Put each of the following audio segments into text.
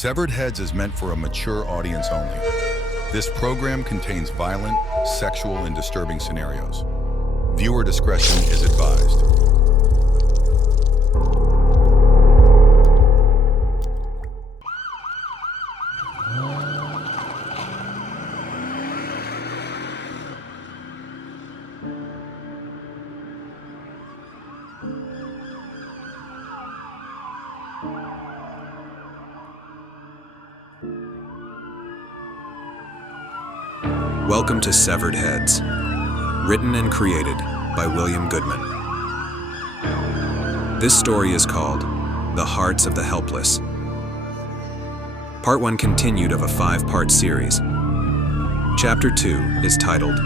Severed Heads is meant for a mature audience only. This program contains violent, sexual, and disturbing scenarios. Viewer discretion is advised. Welcome to Severed Heads, written and created by William Goodman. This story is called The Hearts of the Helpless. Part 1 continued of a 5-part series. Chapter 2 is titled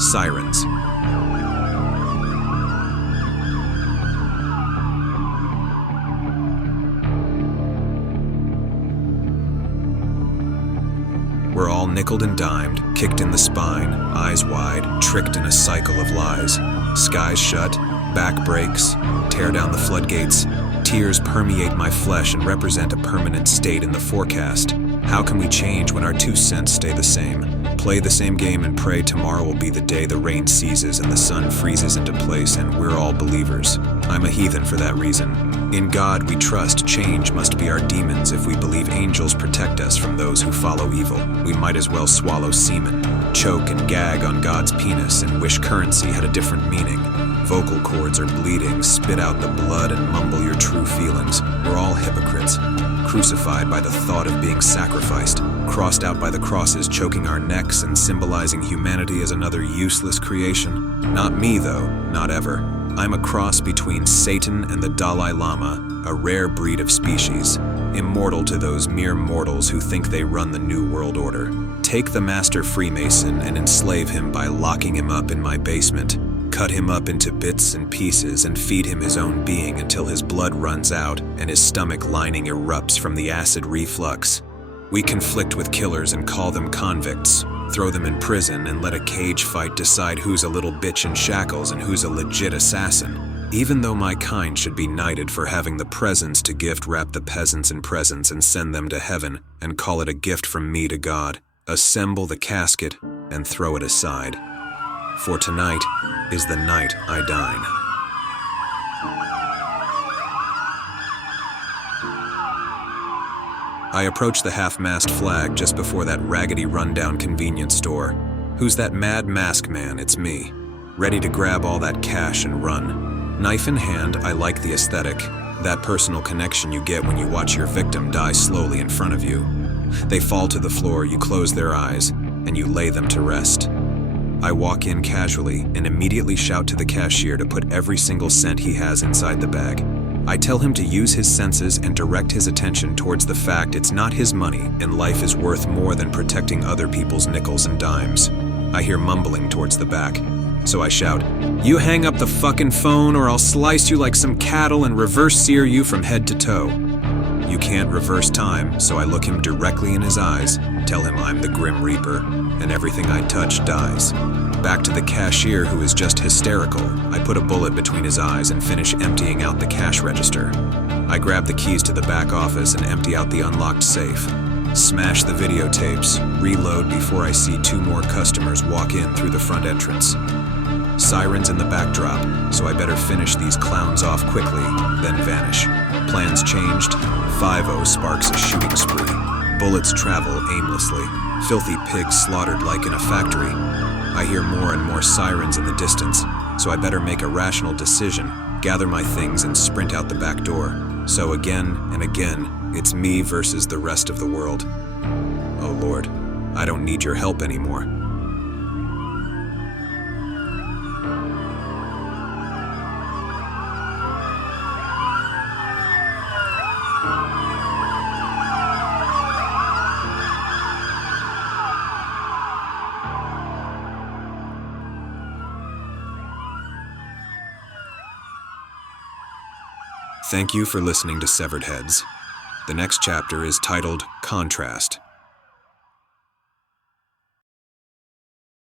Sirens. We're all nickeled and dimed, kicked in the spine, eyes wide, tricked in a cycle of lies. Skies shut, back breaks, tear down the floodgates. Tears permeate my flesh and represent a permanent state in the forecast. How can we change when our 2 cents stay the same? Play the same game and pray tomorrow will be the day the rain ceases and the sun freezes into place and we're all believers. I'm a heathen for that reason. In God we trust. Change must be our demons. If we believe angels protect us from those who follow evil, we might as well swallow semen, choke and gag on God's penis, and wish currency had a different meaning. Vocal cords are bleeding, spit out the blood and mumble your true feelings. We're all hypocrites, crucified by the thought of being sacrificed, crossed out by the crosses choking our necks and symbolizing humanity as another useless creation. Not me though, not ever. I'm a cross between Satan and the Dalai Lama, a rare breed of species, immortal to those mere mortals who think they run the New World Order. Take the master Freemason and enslave him by locking him up in my basement. Cut him up into bits and pieces and feed him his own being until his blood runs out and his stomach lining erupts from the acid reflux. We conflict with killers and call them convicts, throw them in prison and let a cage fight decide who's a little bitch in shackles and who's a legit assassin. Even though my kind should be knighted for having the presents to gift wrap the peasants in presents and send them to heaven and call it a gift from me to God, assemble the casket and throw it aside. For tonight is the night I dine. I approach the half-mast flag just before that raggedy rundown convenience store. Who's that mad mask man? It's me. Ready to grab all that cash and run. Knife in hand, I like the aesthetic. That personal connection you get when you watch your victim die slowly in front of you. They fall to the floor, you close their eyes, and you lay them to rest. I walk in casually and immediately shout to the cashier to put every single cent he has inside the bag. I tell him to use his senses and direct his attention towards the fact it's not his money and life is worth more than protecting other people's nickels and dimes. I hear mumbling towards the back, so I shout, "You hang up the fucking phone or I'll slice you like some cattle and reverse sear you from head to toe." You can't reverse time, so I look him directly in his eyes, tell him I'm the Grim Reaper, and everything I touch dies. Back to the cashier, who is just hysterical. I put a bullet between his eyes and finish emptying out the cash register. I grab the keys to the back office and empty out the unlocked safe. Smash the videotapes, reload before I see 2 more customers walk in through the front entrance. Sirens in the backdrop, so I better finish these clowns off quickly, then vanish. Plans changed. 5-0 sparks a shooting spree. Bullets travel aimlessly. Filthy pigs slaughtered like in a factory. I hear more and more sirens in the distance, so I better make a rational decision, gather my things and sprint out the back door. So again and again, it's me versus the rest of the world. Oh Lord, I don't need your help anymore. Thank you for listening to Severed Heads. The next chapter is titled Contrast.